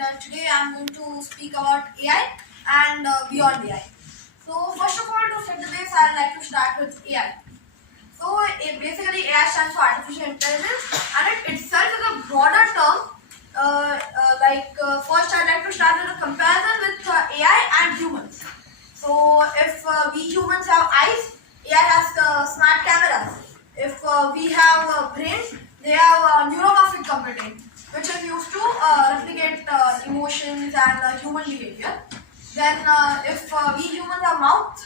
and today I am going to speak about AI and beyond AI. So first of all, to set the base, I would like to start with AI. So basically AI stands for artificial intelligence, and it itself is a broader term. First I'd like to start with a comparison with AI and humans. So if we humans have eyes, AI has smart cameras. If we have brains, they have neuromorphic computing, which is used to replicate emotions and human behavior. Then if we humans have mouth,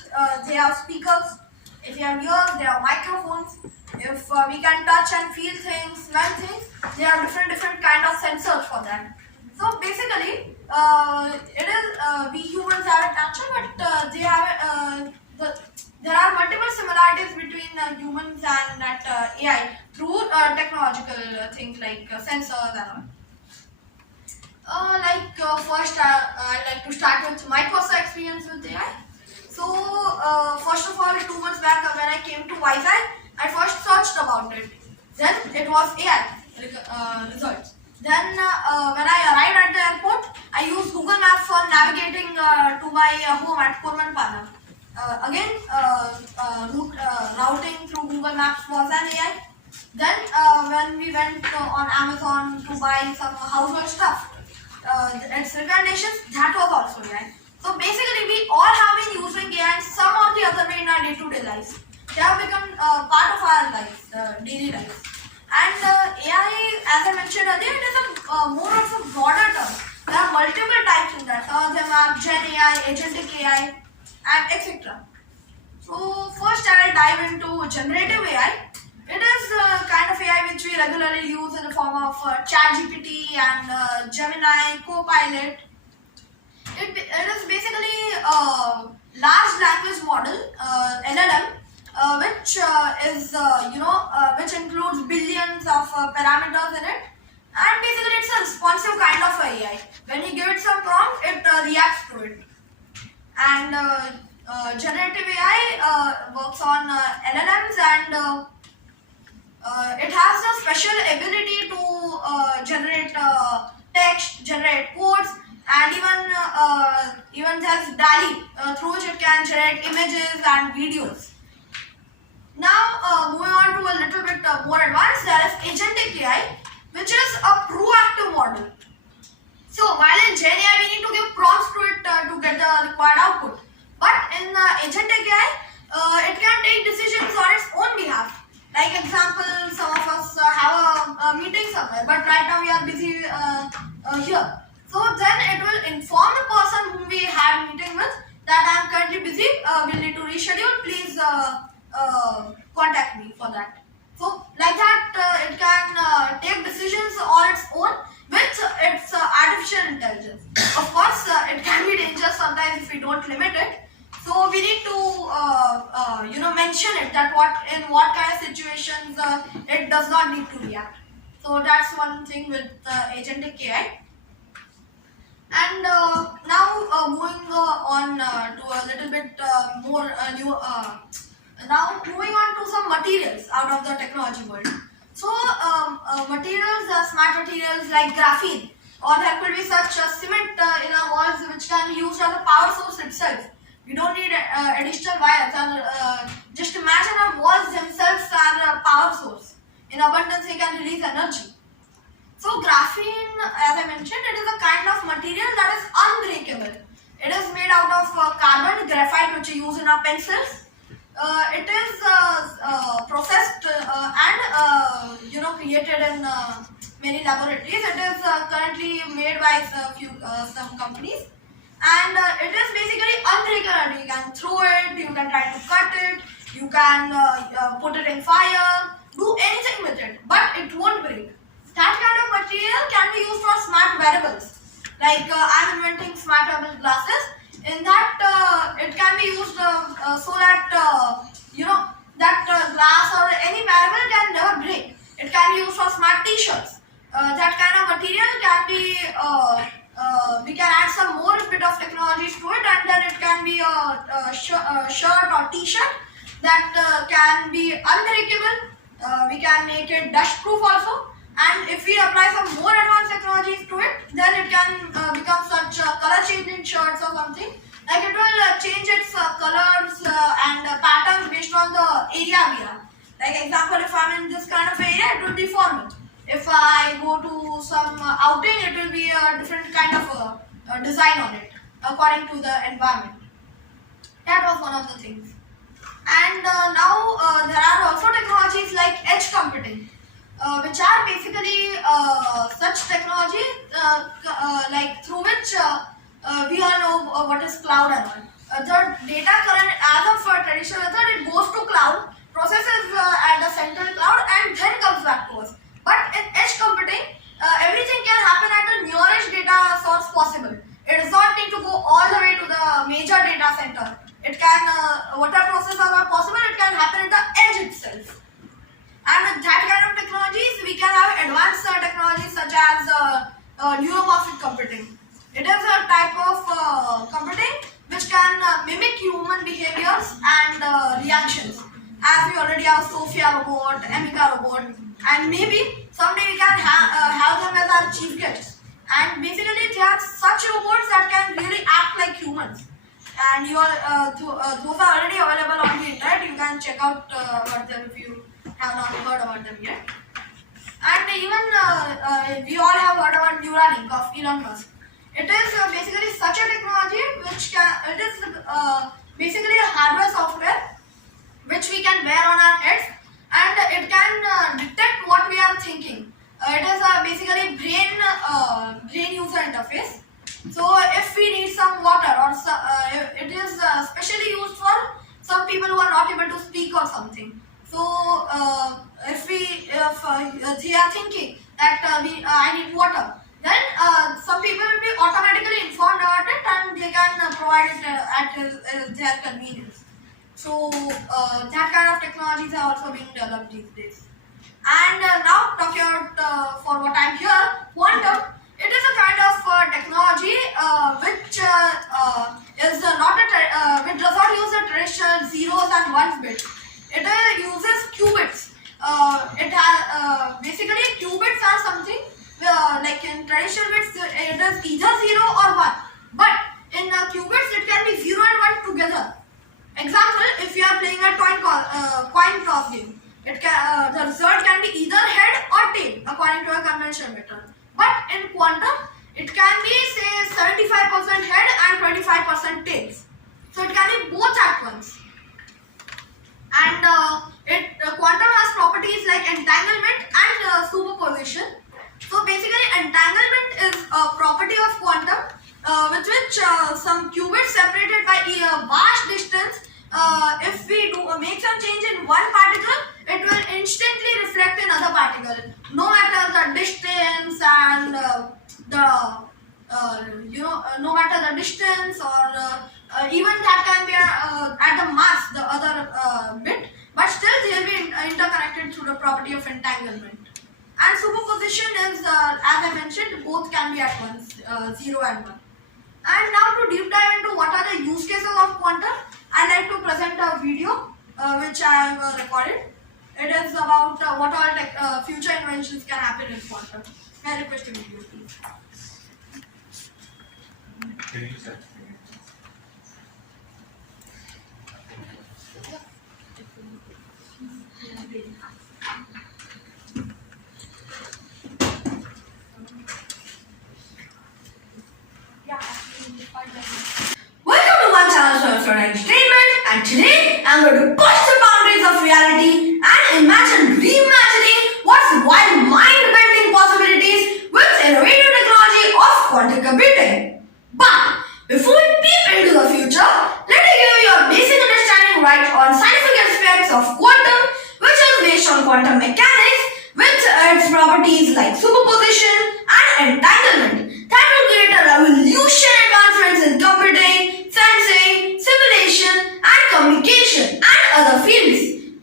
they have speakers. If we have ears, they have microphones. If we can touch and feel things, smell things, they have different kind of sensors for that. So basically, it is we humans have attention, but they have there are multiple similarities between humans and that AI through technological things like sensors and all. First, I'd like to start with my personal experience with AI. So, first of all, 2 months back when I came to Vizag, I first searched about it. Then it was AI results. Then when I arrived at the airport, I used Google Maps for navigating to my home at Kurmanpana. Routing through Google Maps was an AI. Then when we went on Amazon to buy some household stuff, its recommendations, that was also AI. So basically, we all have been using AI in some or the other way in our day-to-day lives. They have become part of our lives, daily lives. And AI, as I mentioned earlier, it is a more of a broader term. There are multiple types in that. Some of them are Gen AI, Agentic AI, and etc. So first, I will dive into generative AI. It is kind of AI which we regularly use in the form of ChatGPT and Gemini, Copilot. It is basically a large language model, LLM, which includes billions of parameters in it, and basically it's a responsive kind of AI. When you give it some prompt, it reacts to it. And generative AI works on LLMs, and it has a special ability to generate text, generate codes, and even has DALL-E, through which it can generate images and videos. Now, moving on to a little bit more advanced, there is Agentic AI, which is a proactive model. So, while in Gen AI we need to give prompts to it to get the required output, but in Agentic AI, it can take decisions on its own behalf. Like example, some of us have a meeting somewhere, but right now we are busy here. So then it will inform the person whom we had a meeting with that I am currently busy, we'll need to reschedule, please contact me for that. So like that, it can take decisions on its own with its artificial intelligence. Of course, it can be dangerous sometimes if we don't limit it. So we need to mention it that in what kind of situations it does not need to react. So that's one thing with Agentic AI. And now moving on to a little bit more new. Now moving on to some materials out of the technology world. So smart materials like graphene, or there could be such a cement in our walls which can be used as a power source itself. We don't need additional wires. And just imagine our walls themselves are a power source. In abundance, they can release energy. So graphene, as I mentioned, it is a kind of material that is unbreakable. It is made out of carbon, graphite, which we use in our pencils. It is processed and created in many laboratories. It is currently made by some companies, and it is basically unbreakable. You can throw it, you can try to cut it, you can put it in fire, do anything with it, but it won't break. That kind of material can be used for smart wearables. Like I'm inventing smart wearable glasses. In that, it can be used so that glass or any wearable can never break. It can be used for smart T-shirts. That kind of material can be. We can add some more bit of technologies to it, and then it can be a shirt or T-shirt that can be unbreakable. We can make it dust proof also. And if we apply some more advanced technologies to it, then it can something. Like it will change its colors and patterns based on the area we are. Like example, if I'm in this kind of area, it will be formal. If I go to some outing, it will be a different kind of design on it according to the environment. That was one of the things. And now there are also technologies like edge computing, which are basically such technology like through which we all know what is cloud and all. The data current as of traditional method, it goes to cloud, processes at the central cloud, and then comes back to us. But in edge computing, everything can happen at the nearest data source possible. It does not need to go all the way to the major data center. It can, whatever processes are possible, it can happen at the edge itself. And with that kind of technologies, we can have advanced technologies such as neuromorphic computing. It is a type of computing which can mimic human behaviors and reactions. As we already have Sophia robot, Emika robot, and maybe someday we can have them as our chief guests. And basically, they are such robots that can really act like humans. And those are already available on the internet. You can check out about them if you have not heard about them yet. And even we all have heard about Neuralink of Elon Musk. It is basically such a technology which it is basically a hardware software which we can wear on our heads, and it can detect what we are thinking. It is basically brain user interface. So if we need some water, or it is specially used for some people who are not able to speak or something. So if they are thinking that I need water, then some people will be automatically informed about it, and they can provide it at their convenience. So that kind of technologies are also being developed these days. And now talking about for what I'm here, quantum. It is a kind of technology which is not which does not use the traditional zeros and ones bit. It uses qubits. It has basically qubits are something like in traditional bits it is either 0 or 1. But in qubits it can be 0 and 1 together. Example: if you are playing a coin toss game, it can, the result can be either head or tail according to a conventional method. But in quantum, it can be say 75% head and 25% tails. So it can be both at once. And quantum has properties like entanglement and superposition. So basically, entanglement is a property of quantum with which some qubits separated by a vast distance. If we make some change in one particle, it will instantly reflect in other particle, no matter the distance and no matter the distance, or even that can be at the mass, the other bit, but still they will be interconnected through the property of entanglement. And superposition is, as I mentioned, both can be at once, 0 and 1. And now to deep dive into what are the use cases of quantum, I'd like to present a video which I have recorded. It is about what all future inventions can happen in quantum. I request the video, please. Welcome to my channel for entertainment, and today I'm going to push the boundaries of reality and reimagining what's wild mind-bending possibilities with innovative technology of quantum computing. But before we peep into the future, let me give you a basic understanding right on scientific aspects of quantum, which is based on quantum mechanics with its properties like superposition and entanglement that will create a revolution advancements in computing, sensing, simulation, and communication, and other fields.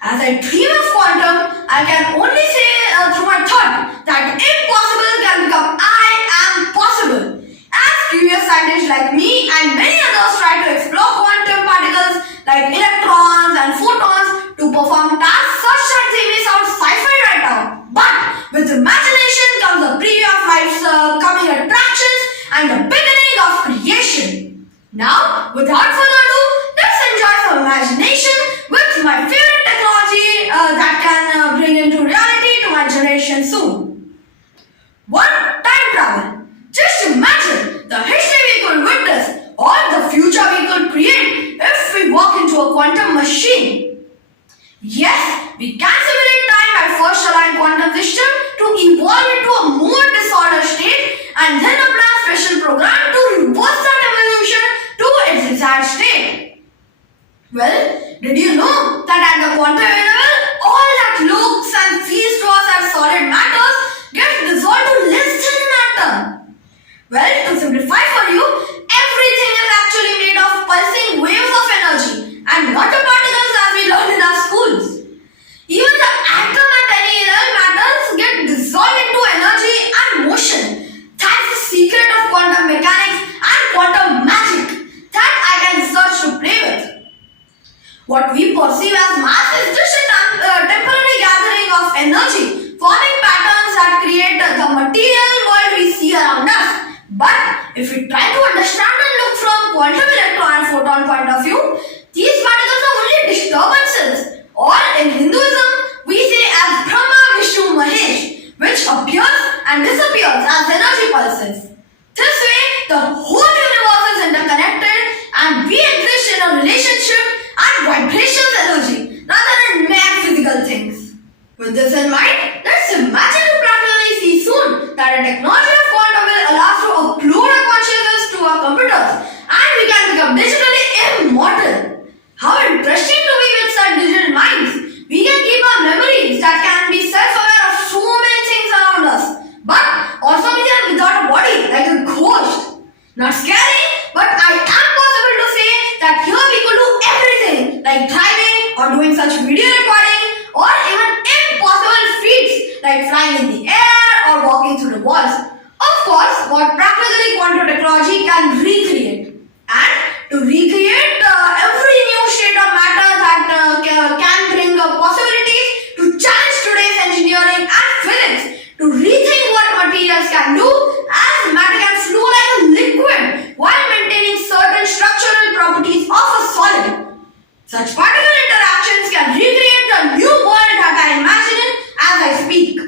As I dream of quantum, I can only say through my thought that impossible can become I am possible. As curious scientists like me and many others try to explore quantum particles like electrons and photons to perform tasks such that they may sound sci-fi right now. But with imagination comes the preview of life's coming attractions and the beginning of creation. Now, without further ado, let's enjoy some imagination with my favorite technology that can bring into reality to my generation soon. One, time travel. Just imagine the history we could witness or the future we could create if we walk into a quantum machine. Yes, we can simulate time by first allowing quantum system to evolve into a more disordered state and then apply a special program to reverse that evolution to its desired state. Well, did you know that at the quantum level, all that looks and feels to us as solid matters gets dissolved to less than an atom? Well, to simplify for you, everything is actually made of pulsing waves of energy and not the particles as we learned in our schools. Even the atom at any level matters get dissolved into energy and motion. That's the secret of quantum mechanics and quantum magic that I can search to play with. What we perceive as mass is just a temporary gathering of energy, forming patterns that create the material world we see around us. But if we try to understand and look from quantum electron and photon point of view, these particles are only disturbances, or in Hinduism, we say as Brahma, Vishnu, Mahesh, which appears and disappears as energy pulses. This way, the whole universe is interconnected and we exist in a relationship and vibrations energy rather than mere physical things. With this in mind, let's imagine to practically see soon that the technology of quantum will allow us to upload our consciousness to our computers and we can become digitally immortal. How interesting to be with such digital minds. We can keep our memories that can be self-aware of so many things around us, but also we are without a body, like a ghost. Not scary, but I am possible to say that here we could do everything, like driving or doing such video recording, or even impossible feats like flying in the air or walking through the walls. Of course, what practically quantum technology can recreate. And to recreate every new state of matter that can bring possibilities to challenge today's engineering and physics, to rethink what materials can do as matter can flow like a liquid while maintaining certain structural properties of a solid. Such particle interactions can recreate the new world that I imagine as I speak.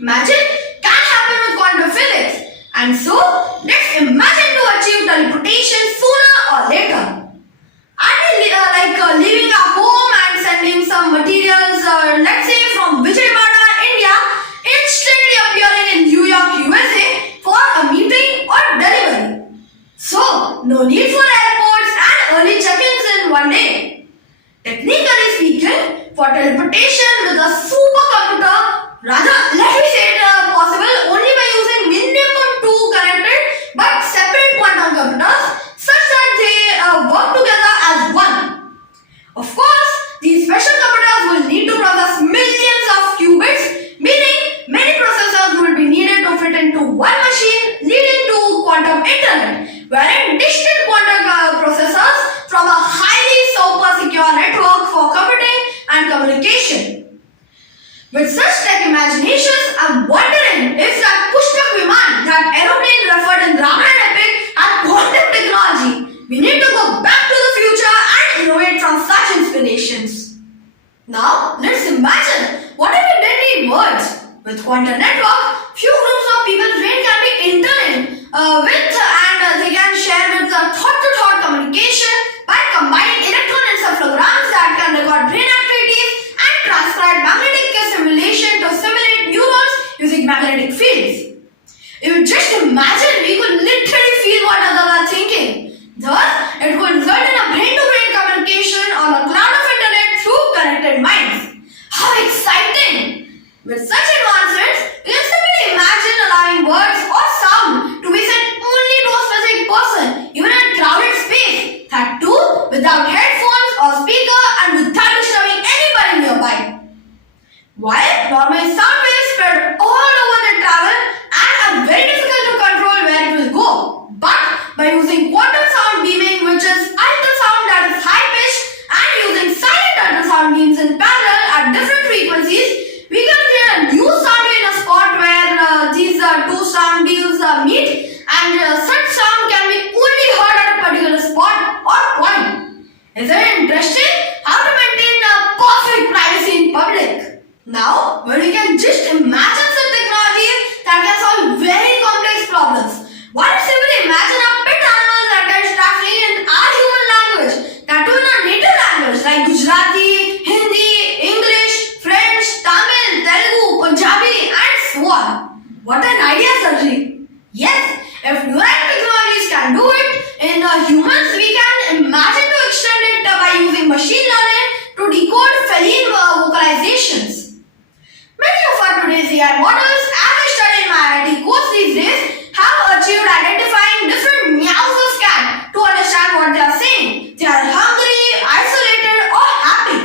Magic can happen with quantum physics, and so let's imagine to achieve teleportation sooner or later. Leaving our home and sending some materials, let's say from Vijayawada, India, instantly appearing in New York, USA for a meeting or delivery. So, no need for airports and early check-ins in one day. Technically speaking, for teleportation with a supercomputer, rather, let me say it possible only by using minimum two connected but separate quantum computers such that they work together as one. Of course, these special computers will need to process millions of qubits, meaning many processors will be needed to fit into one machine, leading to quantum internet, wherein distant quantum processors from a highly super secure network for computing and communication. With such tech imaginations, I'm wondering if that Pushpak Viman, that aeroplane referred in Ramayana epic, as quantum technology. We need to go back to the future and innovate from such inspirations. Now, let's imagine what if we didn't need words. With quantum network, few groups of people's brain can be interlinked and they can share with the thought-to-thought communication by combining electroencephalograms that can record brain activities and transcribe magnetic simulation to simulate neurons using magnetic fields. If you just imagine, we could literally feel what others are thinking. Thus, it would result in a brain-to-brain communication on a cloud of internet through connected minds. How exciting! With such advancements, we can simply imagine allowing words or sound to be sent only to a specific person, even in a crowded space. That too, without headphones or speaker and without disturbing anybody nearby. While normal sound waves spread all over the travel and are very difficult to control where it will go. But by using quantum sound beaming, which is ultrasound that is high pitched, and using silent ultrasound beams in parallel at different frequencies, we can create a new sound wave in a spot where these two sound beams meet, and such sound can be only heard at a Now, when we can just imagine some technologies that can solve very complex problems. Why don't simply imagine a pet animal that can translate in our human language, that too in our native language like Gujarati, Hindi, English, French, Tamil, Telugu, Punjabi and so on. What an idea, Sarji! Yes, if neural technologies can do it, in humans we can imagine to extend it by using machine learning to decode feline vocalizations. Many of our today's AI models, as I study in my IIT course these days, have achieved identifying different meows of cat to understand what they are saying. They are hungry, isolated, or happy.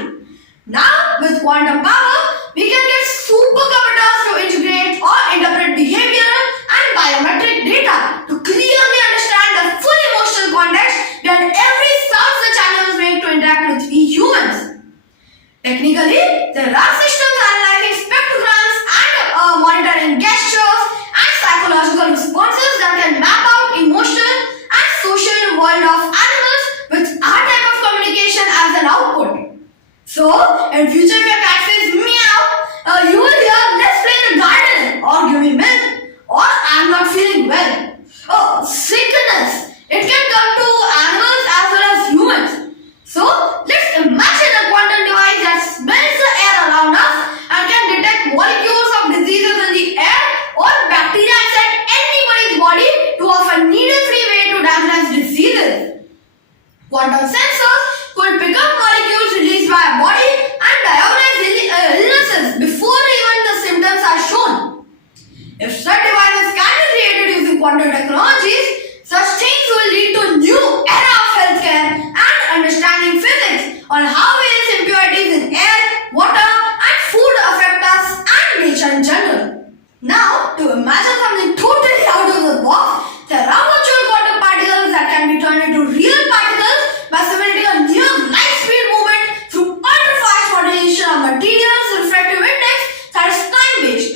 Now, with quantum power, we can get supercomputers to integrate or interpret behavioral and biometric data to clearly understand the full emotional context behind every sound such animals make to interact with we humans. Technically, there are systems analyzing spectrograms and monitoring gestures and psychological responses that can map out emotional and social world of animals with our type of communication as an output. So, in future if your cat says meow, you will hear let's play in the garden or give me milk or I'm not feeling well. Oh, sickness! It can come to animals as well as humans. So, let's imagine a quantum device that smells the air around us and can detect molecules of diseases in the air or bacteria inside anybody's body to offer needle-free way to diagnose diseases. Quantum sensors could pick up molecules released by our body and diagnose illnesses before even the symptoms are shown. If such devices can be created using quantum technologies, such things will lead to new era of healthcare and understanding physics on how various impurities in air, water and food affect us and nature in general. Now, to imagine something totally out of the box, there are virtual quantum particles that can be turned into real particles by simulating a near light speed movement through ultra-fast modulation of materials refractive index that is time-based.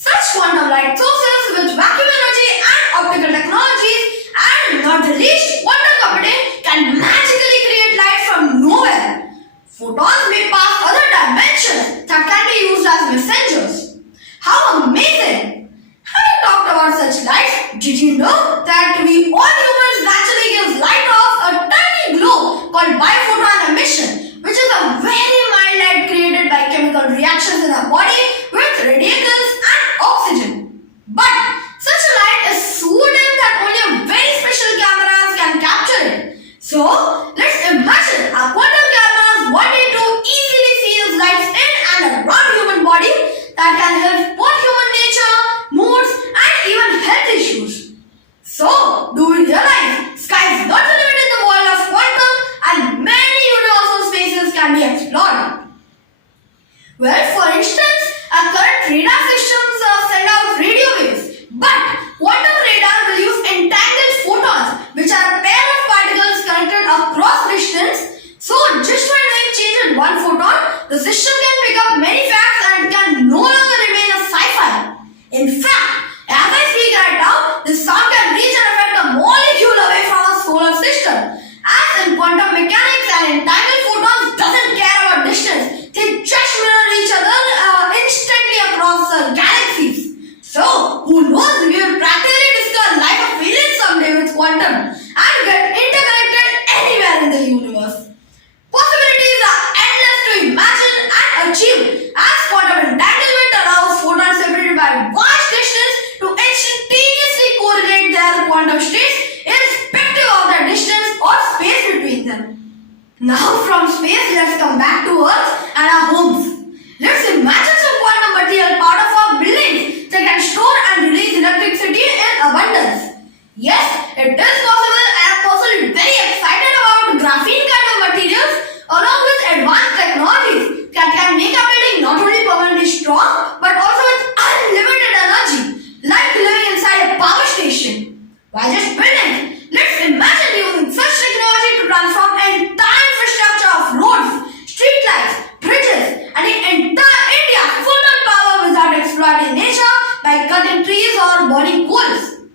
Such quantum light sources with vacuum energy and optical technologies and not the least quantum computing can magically create light from nowhere. Photons may pass other dimensions that can be used as messengers. How amazing! Having talked about such light, did you know that we all humans naturally give light off a tiny glow called biphoton emission, which is a very mild light created by chemical reactions in our body with radicals and oxygen. But such a light is so dim that only a very special cameras can capture it. So, let's imagine our quantum cameras one day to easily see these lights in and around human body that can help both human nature, moods and even health issues. So, do we realize sky is not the limit in the world of quantum and many universal spaces can be explored? Well, for instance, our current radar systems send out radio waves, but quantum radar will use entangled photons, which are a pair of particles connected across distance. So, just by doing change in one photon, the system can pick up many facts and it can no longer remain a sci-fi. In fact, as I speak right now, this sound can reach and affect a molecule away from our solar system. As in quantum mechanics, an entangled photons doesn't care about distance. They just mirror each other instantly across galaxies. So, who knows, we will practically discover life of aliens someday with quantum and get interconnected anywhere in the universe. Possibilities are endless to imagine and achieve as quantum entanglement allows photons separated by vast distance to instantaneously correlate their quantum states irrespective of the distance or space between them. Now from space, let's come back to Earth and our homes. Let's imagine some quantum material part of our buildings that can store and release electricity in abundance. Yes, it is possible and I'm personally very excited about graphene kind of materials along with advanced technologies that can make a building not only permanently strong but also with unlimited energy, like living inside a power station. Why just buildings? Let's imagine using such technology to transform entire infrastructure of roads, streetlights, bridges, and the entire India full on power without exploiting nature by cutting trees or burning coals.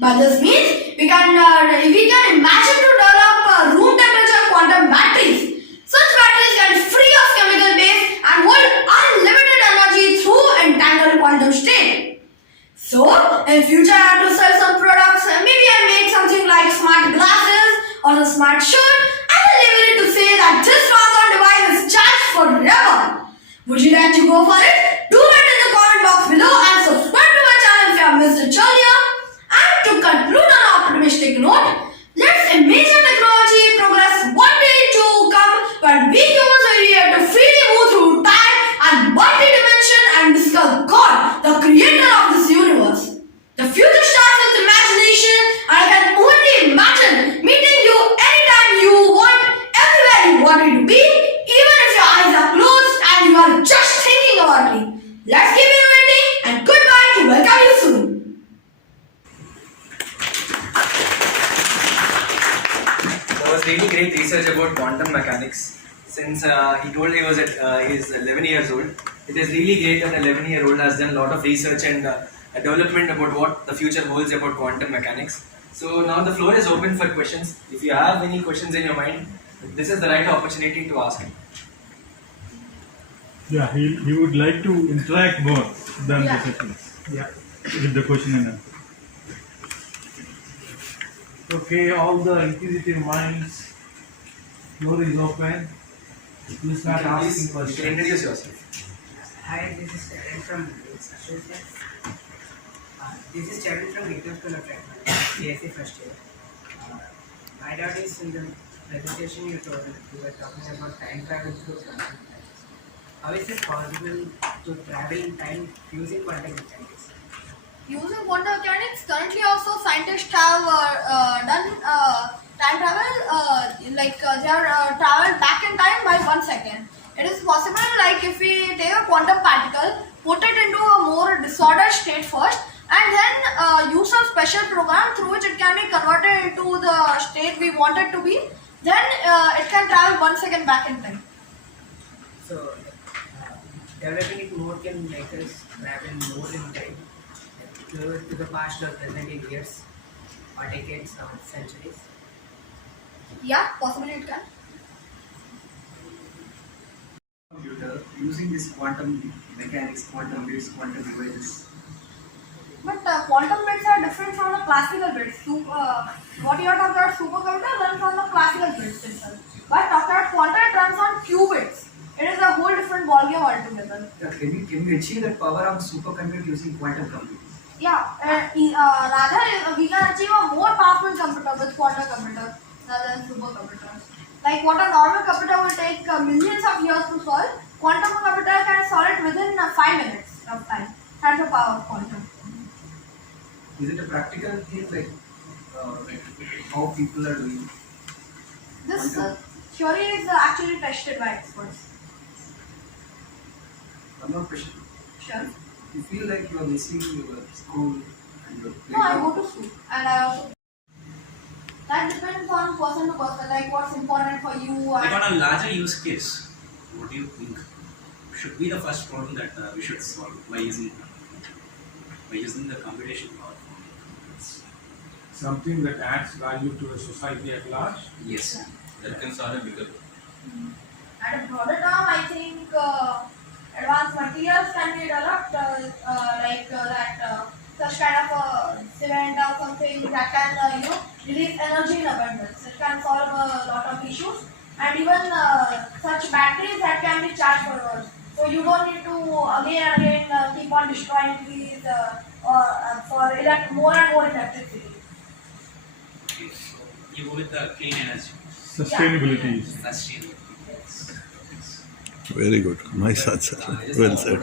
By this means, we can imagine to develop room temperature quantum batteries. Such batteries can be free of chemical base and hold unlimited quantum state. So, in future I have to sell some products, maybe I make something like smart glasses or a smart shirt, and I label it to say that this smartphone device is charged forever. Would you like to go for it? Do it in the comment box below and subscribe to my channel if you have missed it earlier. And to conclude on an optimistic note, let's imagine technology progress one day to come when we humans will be able to freely move through time and multi-dimension and discover God, the creator of this universe. The future starts with imagination, and I can only imagine meeting you anytime you want, everywhere you want me to be, even if your eyes are closed and you are just thinking about me. Let's keep innovating, and goodbye to welcome you soon. There was really great research about quantum mechanics. Since he told he was he's 11 years old, it is really great that an 11-year-old has done a lot of research and development about what the future holds about quantum mechanics. So now the floor is open for questions. If you have any questions in your mind, this is the right opportunity to ask. Yeah, he would like to interact more than Yeah. the sessions. Yeah, with the question and answer. Okay, all the inquisitive minds, floor is open. You start asking Please, you can questions. introduce yourself. Hi, this is Charan from Associates. This is Charan from Gateway School of Technology, CSE first year. My doubt is in the presentation you told, you were talking about time travel through quantum mechanics. How is it possible to travel in time using quantum mechanics? Using quantum mechanics, currently also scientists have done time travel, they are traveled back in time by 1 second. It is possible, like if we take a quantum particle, put it into a more disordered state first, and then use some special program through which it can be converted into the state we want it to be, then it can travel 1 second back in time. So, developing it more can make us travel more in time to the past or present in years or decades or centuries. Yeah, possibly it can. Computer using this quantum mechanics, quantum bits, quantum devices. But quantum bits are different from the classical bits. What you are talking about supercomputer runs on the classical bits itself. But talking about quantum, it runs on qubits. It is a whole different ballgame altogether. Yeah, can we achieve that power of supercomputer using quantum computing? Yeah, rather we can achieve a more powerful computer with quantum computer rather than supercomputers. Like what a normal computer will take millions of years to solve, quantum computer can solve it within 5 minutes of time. That's the power of quantum. Is it a practical thing like how people are doing? This theory is actually tested by experts. One more question. Sure. You feel like you are missing your school and your No, I playground? go to school and I also. That depends on person to person, like what's important for you. Like on a larger use case, what do you think should be the first problem that we should solve by using the computation power? Something that adds value to a society at large. Yes, that can solve a bigger. At a broader term, I think advanced materials can be developed, such kind of cement or something that can, release energy in abundance. It can solve a lot of issues, and even such batteries that can be charged forever. So you don't need to again and again keep on destroying these for more and more electricity. Okay, so you go with the clean energy. Sustainability is Sustainable. Very good. Nice answer. Well said.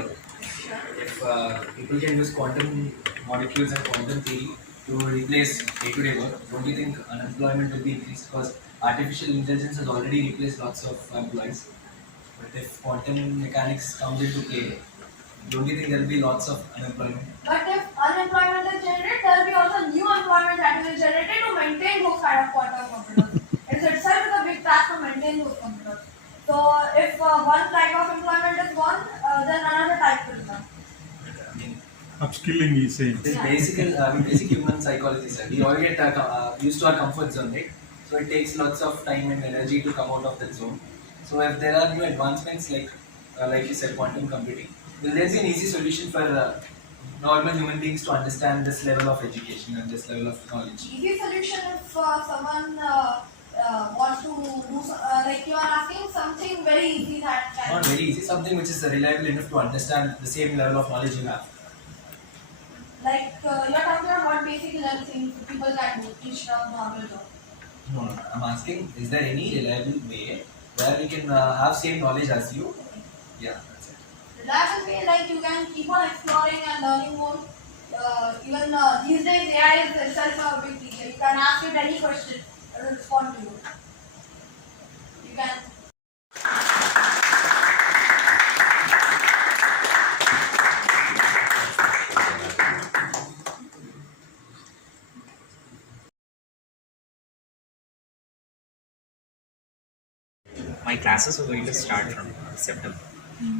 If people can use quantum molecules and quantum theory to replace day-to-day work, don't you think unemployment will be increased? Because artificial intelligence has already replaced lots of employees. But if quantum mechanics comes into play, don't you think there will be lots of unemployment? But if unemployment is generated, there will be also new employment that will be generated to maintain those kind of quantum computers. It's itself is a big task to maintain those computers. So if one type of employment is gone, then another type will come. I mean, upskilling is saying. this basic human psychology, sir. We all get used to our comfort zone, right? So it takes lots of time and energy to come out of that zone. So if there are new advancements like you said, quantum computing, will there be an easy solution for normal human beings to understand this level of education and this level of knowledge. Easy solution if someone wants to do like you are asking something very easy that can. Not very easy, something which is reliable enough to understand the same level of knowledge you have. Like you're talking about what basic level things people can do instead of normal job. No, no, no. I'm asking, is there any reliable way where we can have same knowledge as you? Yeah, that's it. Reliable way like you can keep on exploring and learning more. Even these days AI is itself a big teacher. You can ask it any question, it will respond to you. You can. My classes are going to start from September.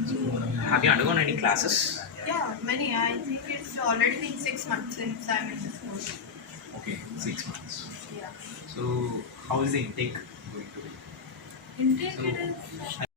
So, have you undergone any classes? Yeah, many. I think it's already been 6 months since I'm in the school. Okay, 6 months. Yeah. So, how is the intake going to be? Intake So, it is.